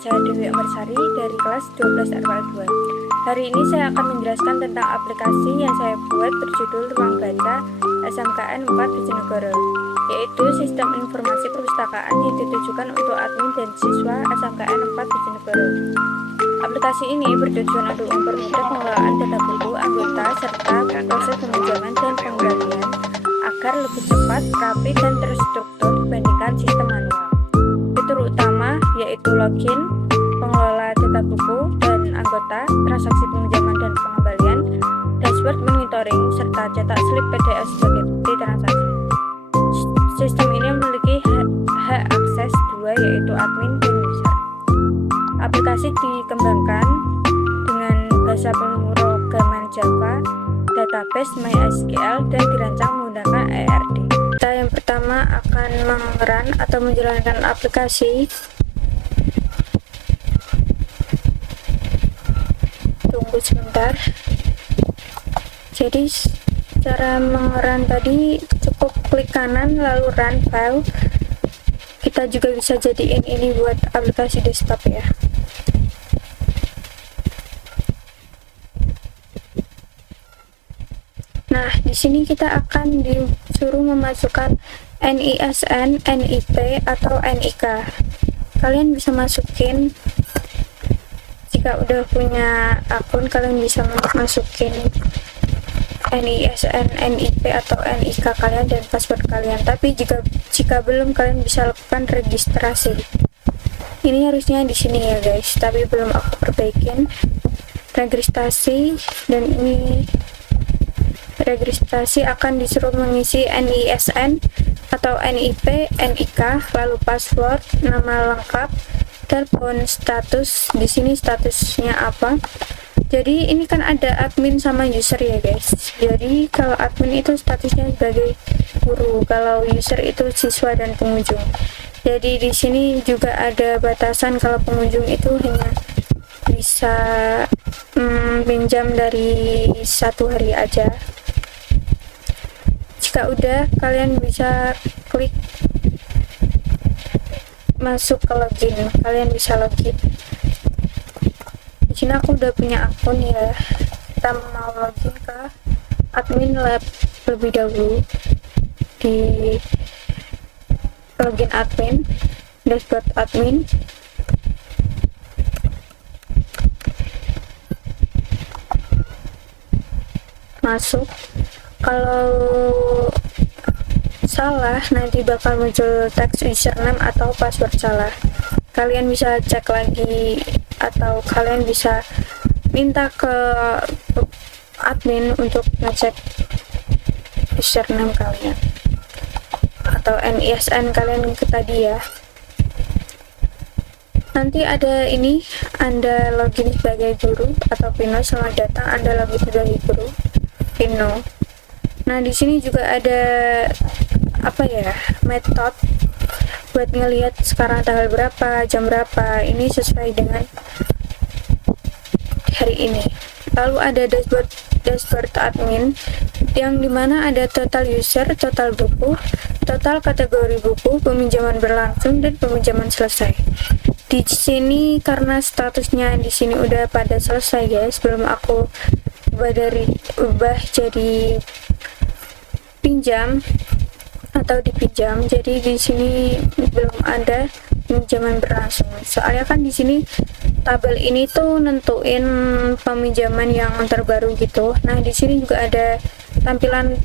saya Dewi Amarsari dari kelas 12 RWL 2. Hari ini saya akan menjelaskan tentang aplikasi yang saya buat berjudul Ruang Baca SMKN 4 Bojonegoro, yaitu sistem informasi perpustakaan yang ditujukan untuk admin dan siswa SMKN 4 Bojonegoro. Aplikasi ini bertujuan untuk mempermudah pengelolaan data buku anggota serta proses peminjaman dan pengembalian agar lebih cepat, rapi, dan terstruktur dibandingkan sistem manual. Fitur utama yaitu login, pengelola data buku dan anggota, transaksi peminjaman dan pengembalian, dashboard monitoring, serta cetak slip PDF sebagai bukti transaksi. Sistem ini memiliki hak akses dua, yaitu admin dan user. Aplikasi dikembangkan dengan bahasa pemrograman Java, database MySQL, dan dirancang menggunakan ARD. Kita yang pertama akan mengeran atau menjalankan aplikasi. Tunggu sebentar. Jadi cara mengeran tadi cukup klik kanan lalu run file. Kita juga bisa jadiin ini buat aplikasi desktop ya. Nah, di sini kita akan disuruh memasukkan NISN, NIP, atau NIK. Kalian bisa masukin, jika udah punya akun, kalian bisa masukin NISN, NIP, atau NIK kalian dan password kalian. Tapi jika belum, kalian bisa lakukan registrasi. Ini harusnya di sini ya guys, tapi belum aku perbaikin. Registrasi, dan ini registrasi akan disuruh mengisi NISN atau NIP, NIK, lalu password, nama lengkap, telepon, status. Di sini statusnya apa? Jadi ini kan ada admin sama user ya guys. Jadi kalau admin itu statusnya sebagai guru, kalau user itu siswa dan pengunjung. Jadi di sini juga ada batasan kalau pengunjung itu hanya bisa pinjam dari 1 hari aja. Jika udah, kalian bisa klik masuk ke login. Kalian bisa login. Di sini aku udah punya akun ya. Kita mau login ke admin lab lebih dahulu. Di login admin, dashboard admin. Masuk. Kalau salah, nanti bakal muncul teks username atau password salah. Kalian bisa cek lagi, atau kalian bisa minta ke admin untuk ngecek username kalian atau NISN kalian ke tadi ya. Nanti ada ini, Anda login sebagai guru atau Pino. Selamat datang, Anda login sebagai guru Pino. Nah, di sini juga ada apa ya, metode buat ngelihat sekarang tanggal berapa, jam berapa. Ini sesuai dengan hari ini. Lalu ada dashboard admin yang dimana ada total user, total buku, total kategori buku, peminjaman berlangsung, dan peminjaman selesai. Di sini karena statusnya di sini udah pada selesai guys, belum aku ubah jadi pinjam atau dipinjam. Jadi di sini belum ada pinjaman berlangsung. Soalnya kan di sini tabel ini tuh nentuin peminjaman yang terbaru gitu. Nah, di sini juga ada tampilan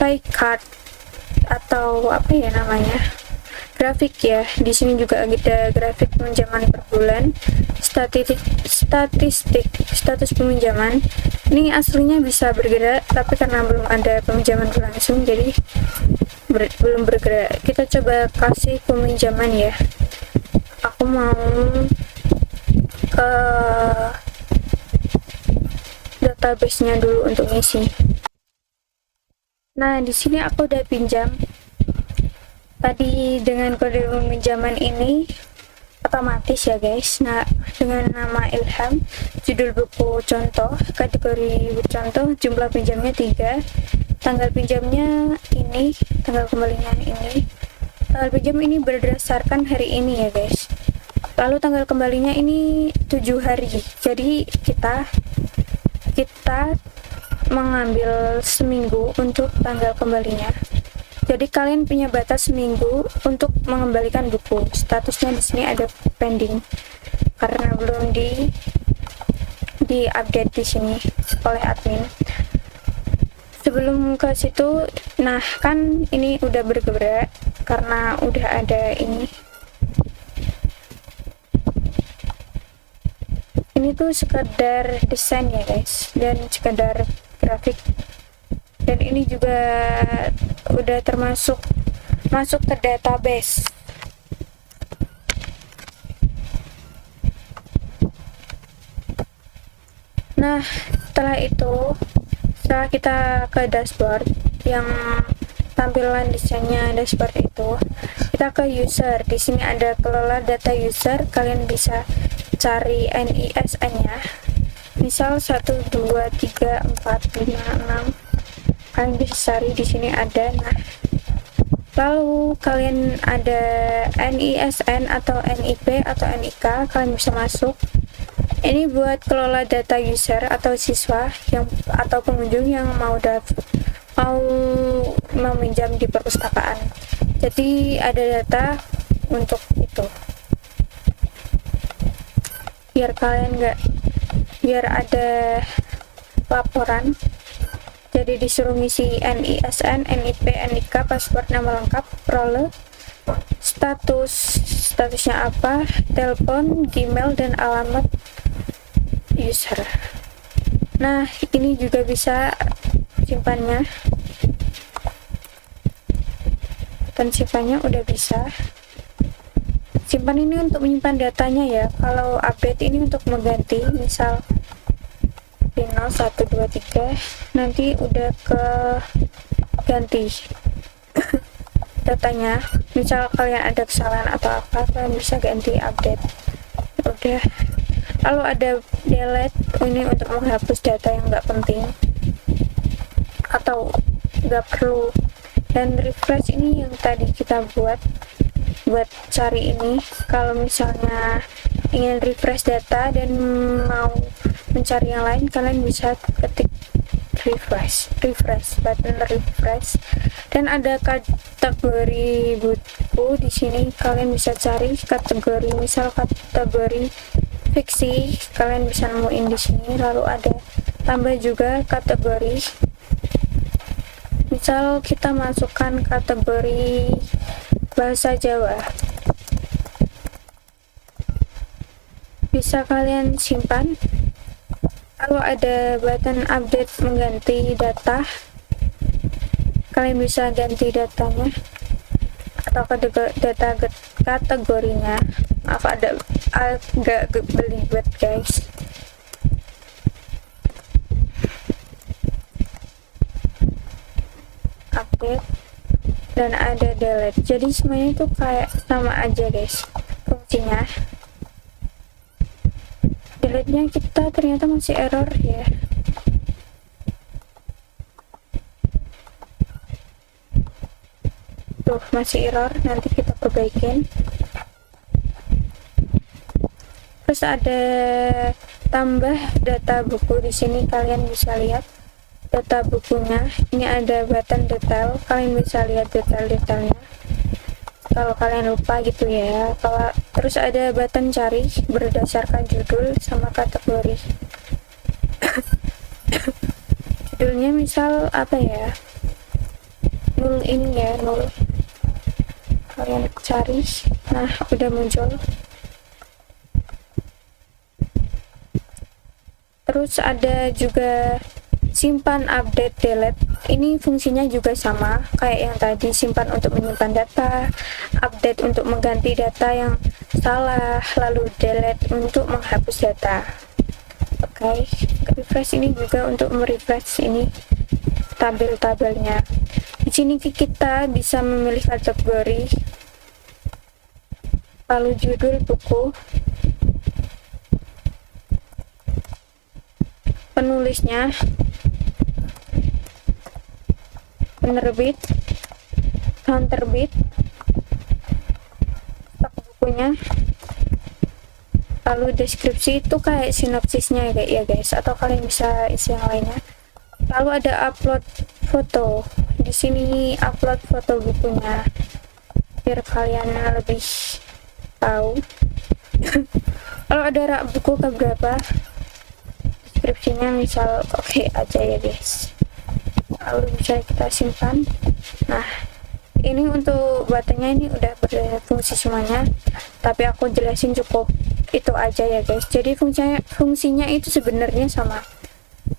pay card atau apa ya namanya? Grafik ya. Di sini juga ada grafik peminjaman per bulan, status peminjaman. Ini aslinya bisa bergerak, tapi karena belum ada peminjaman berlangsung, jadi belum bergerak. Kita coba kasih peminjaman ya. Aku mau ke database-nya dulu untuk ngisi. Nah, di sini aku udah pinjam. Tadi dengan kode peminjaman ini otomatis ya guys. Nah, dengan nama Ilham, judul buku contoh, kategori contoh, jumlah pinjamnya 3, tanggal pinjamnya ini, tanggal kembalinya ini. Tanggal pinjam ini berdasarkan hari ini ya guys. Lalu tanggal kembalinya ini 7 hari. Jadi kita mengambil seminggu untuk tanggal kembalinya. Jadi kalian punya batas seminggu untuk mengembalikan buku. Statusnya di sini ada pending karena belum di update di sini oleh admin. Sebelum ke situ, nah kan ini udah bergerak karena udah ada ini. Ini tuh sekedar desain ya guys, dan sekedar grafik. Dan ini juga udah masuk ke database. Nah, setelah kita ke dashboard yang tampilan desainnya dashboard itu, kita ke user. Di sini ada kelola data user. Kalian bisa cari NISN-nya. Misal 1 2 3 4 5 6. Kalian bisa cari di sini ada. Nah, lalu kalian ada NISN atau NIP atau NIK, kalian bisa masuk. Ini buat kelola data user atau siswa atau pengunjung yang mau meminjam di perpustakaan. Jadi ada data untuk itu. Biar ada laporan. Jadi disuruh ngisi NISN, NIP, NIK, password, nama lengkap, role, statusnya apa, telepon, Gmail, dan alamat user. Nah, ini juga bisa simpannya. Dan simpannya udah bisa. Simpan ini untuk menyimpan datanya ya. Kalau update ini untuk mengganti, misal Rino 1 2 3, nanti udah ke ganti datanya. Misal kalian ada kesalahan atau apa, kalian bisa ganti update. Udah. Lalu ada delete, ini untuk menghapus data yang nggak penting atau nggak perlu. Dan refresh ini yang tadi kita buat cari ini. Kalau misalnya ingin refresh data dan mau mencari yang lain, kalian bisa ketik refresh button refresh. Dan ada kategori buku di sini, kalian bisa cari kategori, misal kategori fiksi, kalian bisa nemuin di sini. Lalu ada tambah juga kategori, misal kita masukkan kategori bahasa Jawa, bisa kalian simpan. Lalu ada button update mengganti data, kalian bisa ganti datanya atau kategorinya. Ada agak belibet guys. Update dan ada delete. Jadi semuanya itu kayak sama aja guys fungsinya. Delete-nya kita ternyata masih error ya. Tuh masih error, nanti kita perbaikin. Terus ada tambah data buku. Di sini kalian bisa lihat data bukunya. Ini ada button detail, kalian bisa lihat detail-detailnya kalau kalian lupa gitu ya. Terus ada button cari berdasarkan judul sama kategori. Judulnya misal apa ya, nul ini ya, nul. Kalian cari, nah udah muncul. Terus ada juga simpan, update, delete. Ini fungsinya juga sama kayak yang tadi, simpan untuk menyimpan data, update untuk mengganti data yang salah, lalu delete untuk menghapus data. Oke, refresh ini juga untuk merefresh ini tabel-tabelnya. Di sini kita bisa memilih kategori, lalu judul buku, penulisnya, penerbit, tahun terbit, stok bukunya, Lalu deskripsi itu kayak sinopsisnya ya guys, atau kalian bisa isi yang lainnya. Lalu ada upload foto. Di sini upload foto bukunya biar kalian lebih tahu. Lalu ada rak buku keberapa, deskripsinya misal oke aja ya guys. Lalu bisa kita simpan. Nah, ini untuk buttonnya ini udah berfungsi semuanya, tapi aku jelasin cukup itu aja ya guys. Jadi fungsinya itu sebenarnya sama,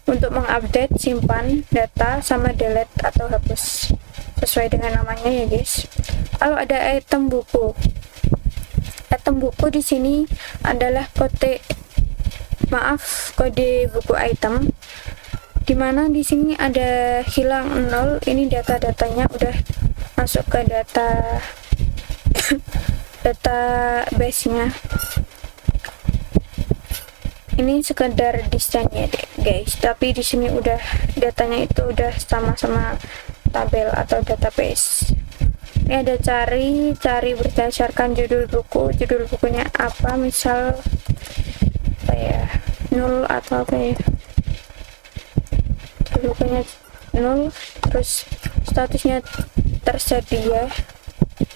untuk mengupdate, simpan data, sama delete atau hapus sesuai dengan namanya ya guys. Lalu ada item buku. Item buku di sini adalah kode buku item, dimana di sini ada hilang 0. Ini data-datanya udah masuk ke database-nya. Ini sekedar desainnya deh guys, tapi di sini udah datanya itu udah sama-sama tabel atau database. Ini ada cari berdasarkan judul bukunya apa, misal apa ya, 0 atau apa ya, judul bukunya 0, terus statusnya tersedia,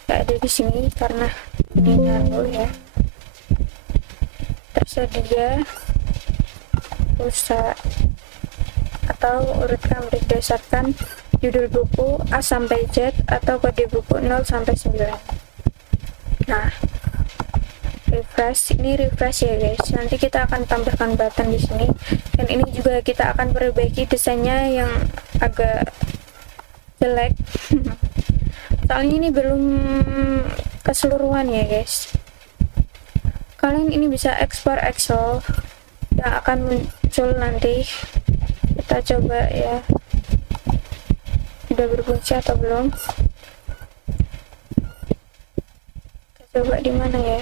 nggak ada di sini karena ini 0 ya, tersedia pulsa, atau urutkan berdasarkan judul buku A sampai Z atau kode buku 0 sampai 9. Nah, refresh ya guys. Nanti kita akan tambahkan button di sini, dan ini juga kita akan perbaiki desainnya yang agak jelek. Soalnya ini belum keseluruhan ya guys. Kalian ini bisa ekspor Excel yang akan muncul nanti. Kita coba ya, udah berfungsi atau belum. Kita coba di mana ya,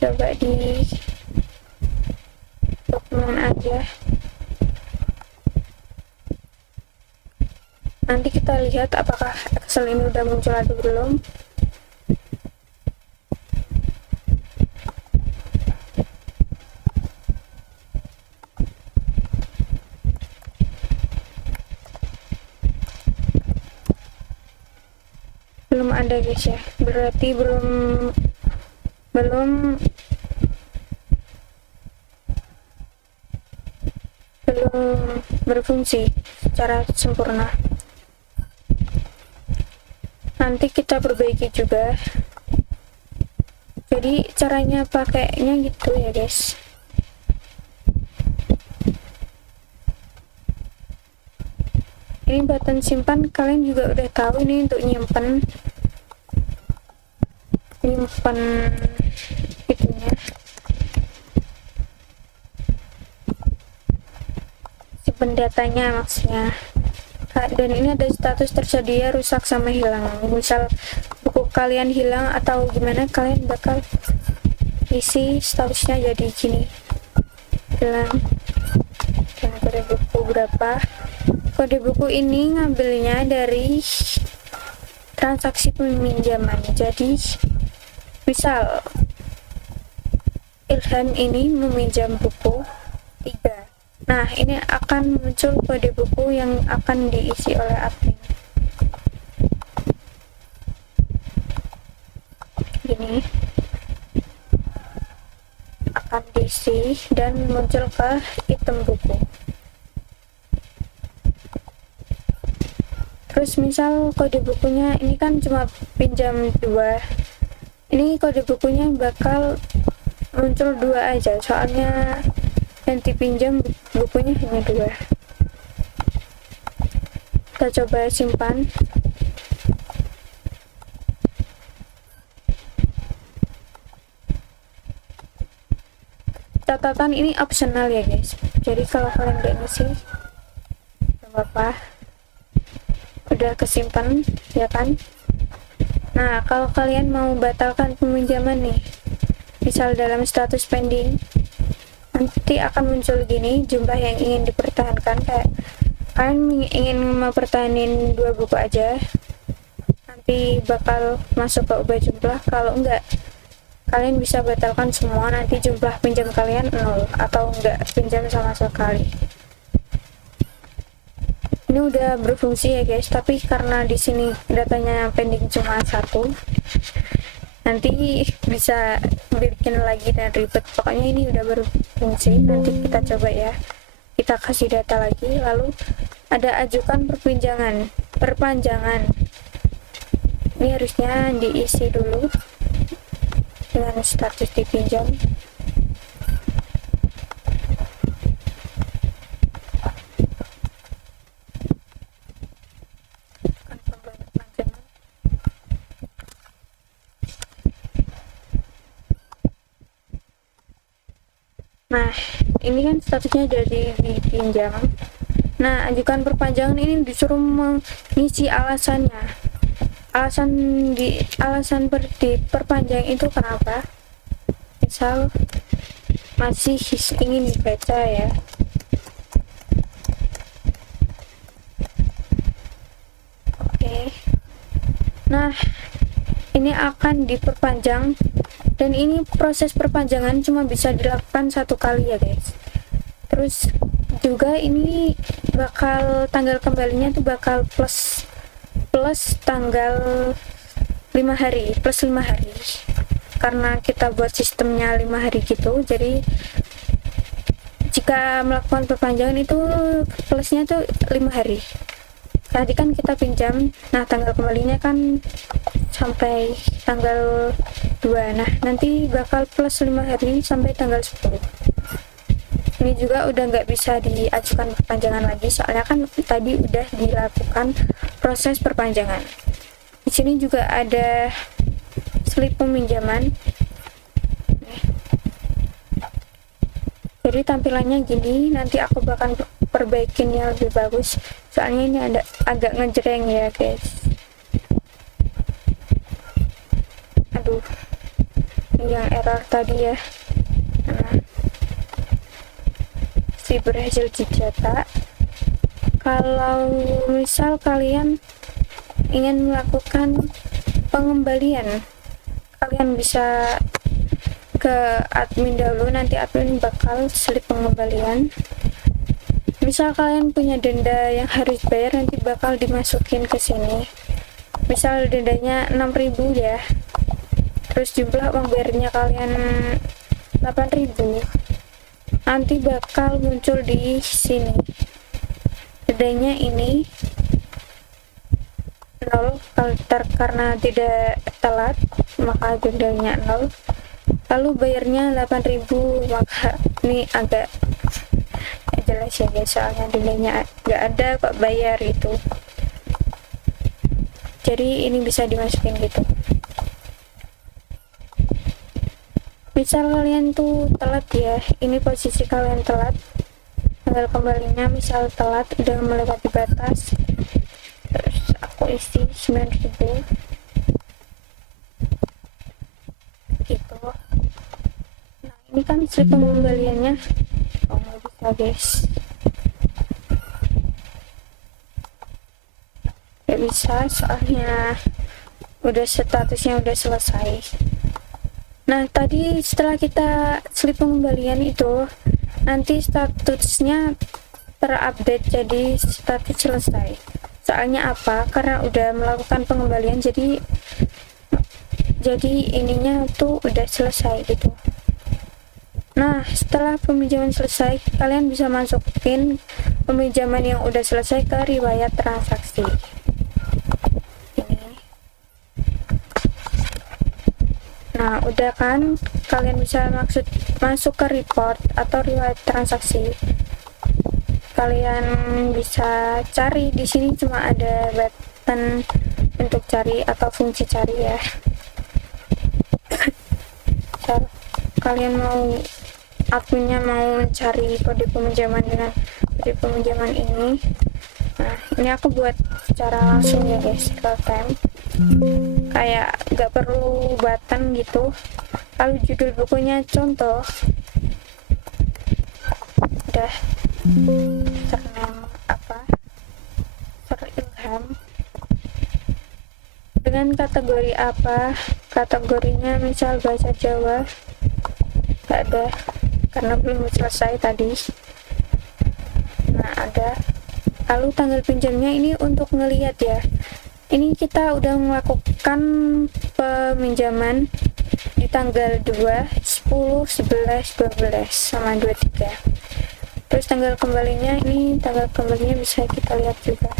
coba di dokumen aja. Nanti kita lihat apakah Excel ini udah muncul atau belum. Belum ada guys ya, berarti belum berfungsi secara sempurna. Nanti kita perbaiki juga. Jadi caranya pakainya gitu ya guys. Ini button simpan, kalian juga udah tahu ini untuk nyimpan itunya, simpan datanya maksudnya. Dan ini ada status tersedia, rusak, sama hilang. Misal buku kalian hilang atau gimana, kalian bakal isi statusnya jadi gini, hilang, dan kode buku berapa. Kode buku ini ngambilnya dari transaksi peminjaman. Jadi misal Ilham ini meminjam buku 3. Nah, ini akan muncul kode buku yang akan diisi oleh admin. Gini, akan diisi dan muncul ke item buku. Terus misal kode bukunya ini kan cuma pinjam 2, ini kode bukunya bakal muncul 2 aja, soalnya yang dipinjam bukunya hanya 2. Kita coba simpan. Catatan ini optional ya guys, jadi kalau kalian udah ngisi gak apa-apa, udah kesimpan ya kan. Nah, kalau kalian mau batalkan peminjaman nih, misal dalam status pending, nanti akan muncul gini, jumlah yang ingin dipertahankan. Kayak kalian ingin mempertahankan 2 buku aja, nanti bakal masuk ke ubah jumlah. Kalau enggak, kalian bisa batalkan semua, nanti jumlah pinjam kalian 0 atau enggak pinjam sama sekali. Ini udah berfungsi ya guys, tapi karena di sini datanya pending cuma 1, nanti bisa bikin lagi dan ribet. Pokoknya ini udah berfungsi, nanti kita coba ya. Kita kasih data lagi, lalu ada ajukan perpanjangan. Ini harusnya diisi dulu dengan status dipinjam. Nah, ini kan statusnya jadi dipinjam. Nah, ajukan perpanjangan ini disuruh mengisi alasannya. Alasan diperpanjang itu kenapa? Misal masih ingin dibaca ya. Oke. Nah, ini akan diperpanjang, dan ini proses perpanjangan cuma bisa dilakukan 1 kali ya guys. Terus juga ini bakal tanggal kembalinya tuh bakal plus tanggal 5 hari, plus 5 hari, karena kita buat sistemnya 5 hari gitu. Jadi jika melakukan perpanjangan itu plusnya tuh 5 hari. Tadi kan kita pinjam, nah tanggal kembalinya kan sampai tanggal 2, nah nanti bakal plus 5 hari sampai tanggal 10. Ini juga udah nggak bisa diajukan perpanjangan lagi, soalnya kan tadi udah dilakukan proses perpanjangan. Di sini juga ada slip peminjaman. Jadi tampilannya gini, nanti aku bakal perbaikin yang lebih bagus, soalnya ini ada agak ngejreng ya guys. Aduh, ini yang error tadi ya. Nah, berhasil dicetak. Kalau misal kalian ingin melakukan pengembalian, kalian bisa ke admin dahulu, nanti admin bakal slip pengembalian. Misal kalian punya denda yang harus bayar, nanti bakal dimasukin ke sini. Misal dendanya 6.000 ya, terus jumlah uang bayarnya kalian 8.000, nanti bakal muncul di sini dendanya ini 0 karena tidak telat, maka dendanya 0. Lalu bayarnya 8.000, maka ini agak jelas ya guys, soalnya dendanya nggak ada kok bayar itu. Jadi ini bisa dimasukin gitu. Misal kalian tuh telat ya, ini posisi kalian telat, tanggal kembalinya misal telat udah melewati batas, terus aku isi 9.000 gitu. Nah ini kan slip pengembaliannya, oh nggak bisa guys, nggak bisa soalnya udah statusnya udah selesai. Nah tadi setelah kita slip pengembalian itu, nanti statusnya terupdate jadi status selesai. Soalnya apa? Karena udah melakukan pengembalian, jadi ininya tuh udah selesai gitu. Nah setelah peminjaman selesai, kalian bisa masukin peminjaman yang udah selesai ke riwayat transaksi. Nah udah kan, kalian bisa masuk ke report atau riwayat transaksi. Kalian bisa cari di sini, cuma ada button untuk cari atau fungsi cari ya. Kalian mau, adminnya mau mencari kode peminjaman dengan kode peminjaman ini. Nah ini aku buat secara langsung ya guys, real time, kayak gak perlu button gitu. Lalu judul bukunya contoh, udah surname apa, Ilham, dengan kategori apa, kategorinya misal bahasa Jawa nggak ada karena belum selesai tadi. Nah ada. Lalu tanggal pinjamnya ini untuk ngelihat ya, ini kita udah melakukan peminjaman di tanggal 2, 10, 11, 12 sama 23. Terus tanggal kembalinya, ini tanggal kembalinya bisa kita lihat juga.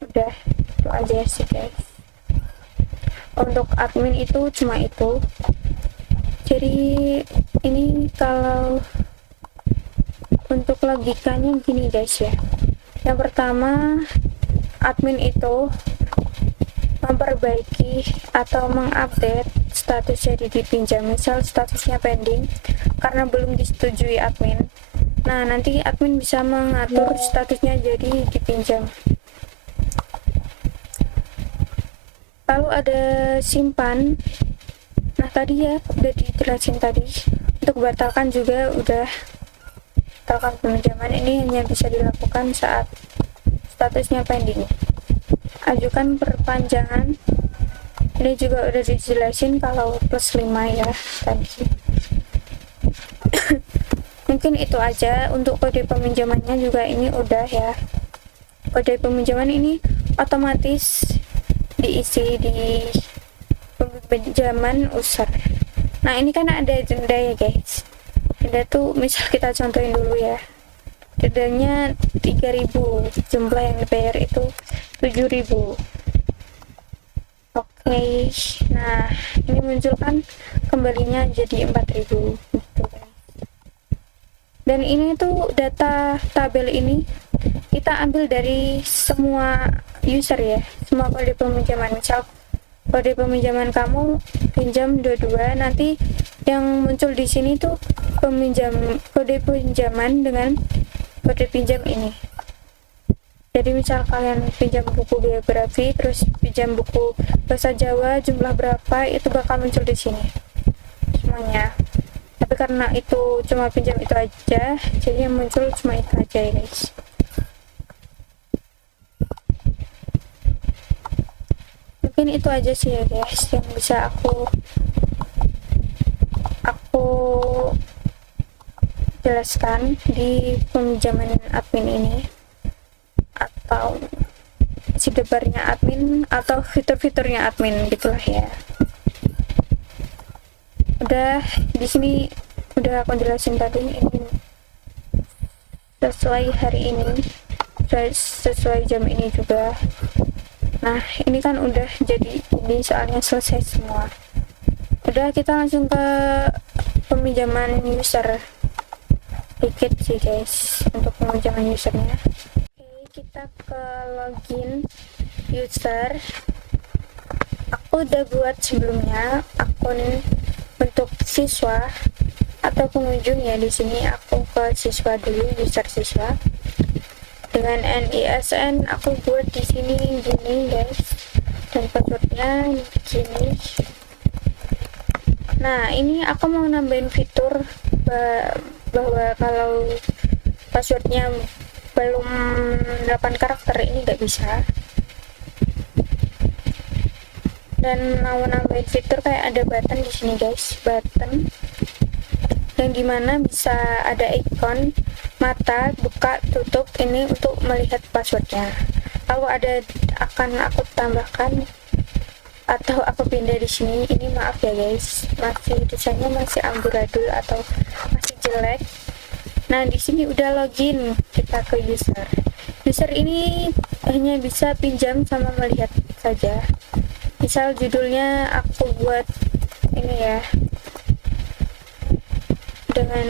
Udah itu aja sih guys. Untuk admin itu cuma itu. Jadi ini kalau untuk logikanya gini guys ya. Yang pertama, admin itu memperbaiki atau mengupdate statusnya dipinjam. Misal statusnya pending karena belum disetujui admin. Nah, nanti admin bisa mengatur statusnya jadi dipinjam. Lalu ada simpan. Nah, tadi ya udah dijelasin tadi. Untuk batalkan juga udah. Batalkan peminjaman ini hanya bisa dilakukan saat statusnya pending. Ajukan perpanjangan. Ini juga udah dijelasin kalau plus 5 ya tadi. Mungkin itu aja. Untuk kode peminjamannya juga ini udah ya. Kode peminjaman ini otomatis diisi di peminjaman user. Nah ini kan ada denda ya guys. Denda tuh misal kita contohin dulu ya, dendanya 3.000, jumlah yang dibayar itu 7.000. Oke, nah ini muncul kan kembalinya jadi 4.000 gitu guys. Dan ini tuh data tabel ini kita ambil dari semua user ya, semua kode peminjaman. Misal kode peminjaman kamu pinjam 22, nanti yang muncul di sini tuh kode pinjaman dengan kode pinjam ini. Jadi misal kalian pinjam buku biografi, terus pinjam buku bahasa Jawa jumlah berapa, itu bakal muncul di sini semuanya. Tapi karena itu cuma pinjam itu aja, jadi yang muncul cuma itu aja ya guys. Mungkin itu aja sih ya guys yang bisa aku jelaskan di peminjaman admin ini, atau sidebarnya admin, atau fitur-fiturnya admin gitulah ya. Udah di sini udah aku jelasin tadi, ini sesuai hari ini, sesuai jam ini juga. Nah ini kan udah jadi, ini soalnya selesai semua. Udah kita langsung ke peminjaman user. Dikit sih guys untuk peminjaman usernya. Oke, kita ke login user. Aku udah buat sebelumnya akun untuk siswa atau pengunjung ya. Di sini aku ke siswa dulu, user siswa. Dengan NISN aku buat di sini gini guys, dan passwordnya gini. Nah ini aku mau nambahin fitur bahwa kalau passwordnya belum 8 karakter ini nggak bisa. Dan mau nambahin fitur kayak ada button di sini guys, button yang dimana bisa ada ikon mata buka tutup, ini untuk melihat passwordnya. Lalu ada akan aku tambahkan atau aku pindah di sini. Ini maaf ya guys, masih desainnya masih amburadul atau masih jelek. Nah di sini udah login, kita ke user. User ini hanya bisa pinjam sama melihat saja. Misal judulnya aku buat ini ya, dengan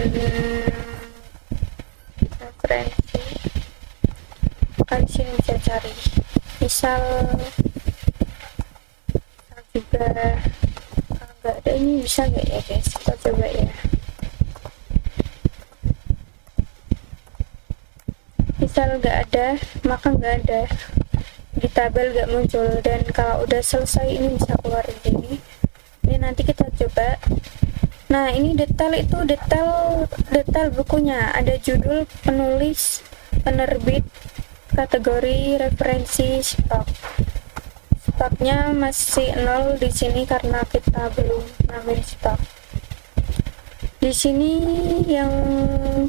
referensi. Kan sini bisa cari. Misal juga kalau nggak ada ini bisa nggak ya guys, kita coba ya. Misal nggak ada, maka nggak ada di tabel, nggak muncul. Dan kalau udah selesai ini bisa keluar gini. Ini nanti kita coba. Nah ini detail itu detail bukunya, ada judul, penulis, penerbit, kategori referensi stok. Stoknya masih 0 di sini karena kita belum ngambil stok. Di sini yang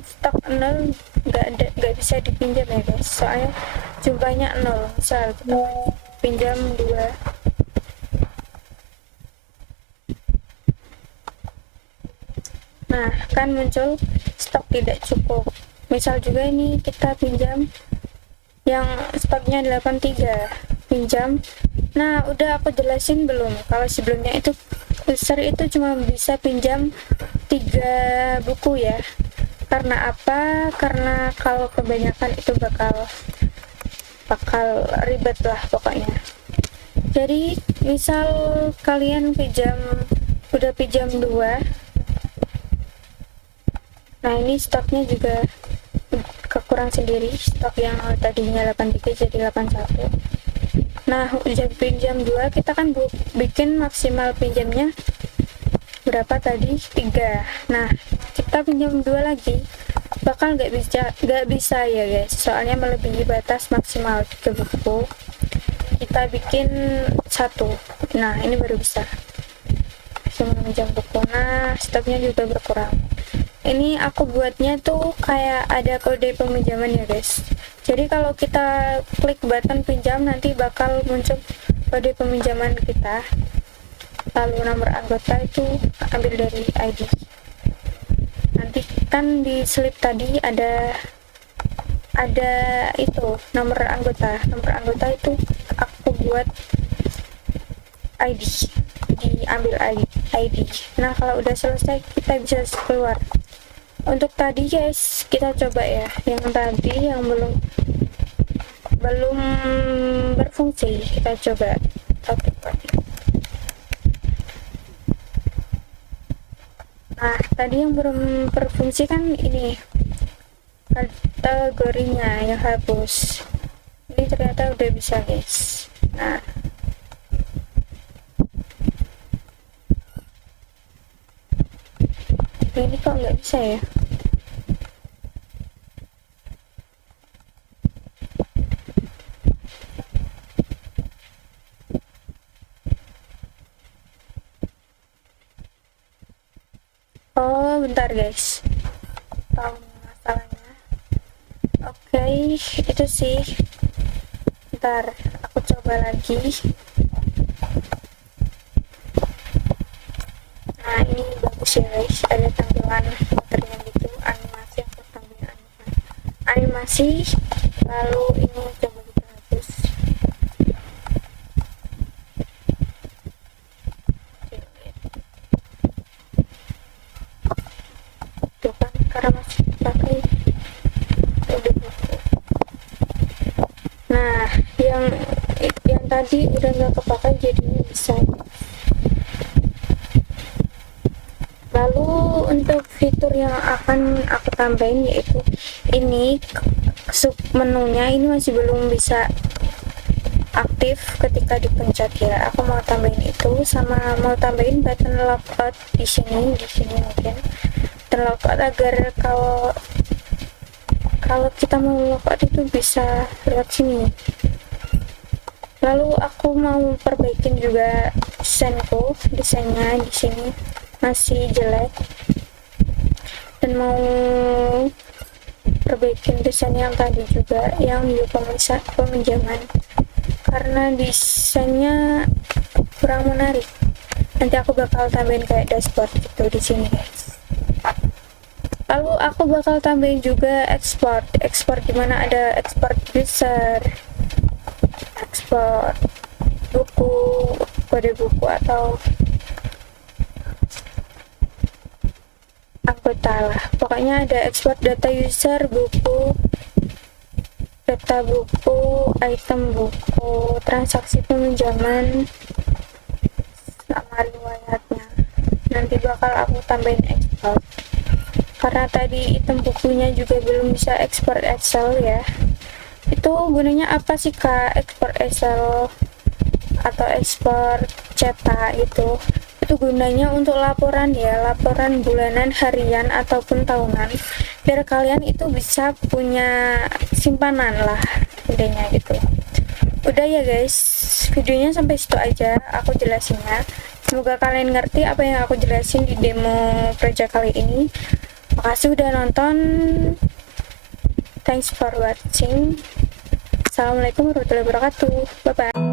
stok 0 nggak bisa dipinjam ya guys, soalnya jumlahnya 0. Misal kita pinjam 2, nah kan muncul stok tidak cukup. Misal juga ini kita pinjam yang stoknya 83, pinjam. Nah udah aku jelasin belum kalau sebelumnya itu user itu cuma bisa pinjam 3 buku ya. Karena apa? Karena kalau kebanyakan itu bakal ribet lah pokoknya. Jadi misal kalian udah pinjam 2, nah ini stoknya juga kekurang sendiri, stok yang tadinya 83 jadi 81. Nah udah pinjam 2, kita kan bikin maksimal pinjamnya berapa tadi? 3. Nah kita pinjam 2 lagi bakal nggak bisa ya guys, soalnya melebihi batas maksimal 3 buku. Kita bikin 1, nah ini baru bisa pinjam buku. Nah stoknya juga berkurang. Ini aku buatnya tuh kayak ada kode peminjaman ya guys. Jadi kalau kita klik button pinjam nanti bakal muncul kode peminjaman kita, lalu nomor anggota itu ambil dari ID. Nanti kan di slip tadi ada itu nomor anggota itu aku buat ID, diambil ID. Nah kalau udah selesai kita bisa keluar. Untuk tadi guys kita coba ya yang tadi yang belum berfungsi, kita coba topik lagi. Nah tadi yang belum berfungsi kan ini kategorinya yang hapus. Ini ternyata udah bisa guys. Nah ini kok nggak bisa ya? Oh bentar guys, tahu masalahnya. Oke, itu sih. Bentar, aku coba lagi. Nah ini bagus ya guys, ada tampilan materinya gitu, animasi. Aku tampilan animasi, lalu ini coba kita hapus. Tuh kan karena masih pakai kode buku. Nah yang tadi udah nggak kepakai jadinya bisa. Lalu untuk fitur yang akan aku tambahin yaitu ini sub menunya ini masih belum bisa aktif ketika dipencet ya. Aku mau tambahin itu, sama mau tambahin button logout di sini mungkin button logout agar kalau kita mau logout itu bisa lewat sini. Lalu aku mau perbaikin juga desainnya di sini masih jelek, dan mau perbaikin desain yang tadi juga yang di peminjaman karena desainnya kurang menarik. Nanti aku bakal tambahin kayak dashboard gitu di sini guys. Lalu aku bakal tambahin juga export dimana ada export user, export buku, kode buku atau anggota lah. Pokoknya ada export data user, buku, data buku, item buku, transaksi peminjaman, sama riwayatnya. Nanti bakal aku tambahin export. Karena tadi item bukunya juga belum bisa export Excel ya. Itu gunanya apa sih kak, export Excel atau export cetak itu gunanya untuk laporan ya, laporan bulanan, harian ataupun tahunan, biar kalian itu bisa punya simpanan lah idenya gitu. Udah ya guys, videonya sampai situ aja aku jelasinnya. Semoga kalian ngerti apa yang aku jelasin di demo project kali ini. Makasih udah nonton. Thanks for watching. Assalamualaikum warahmatullahi wabarakatuh. Bye bye.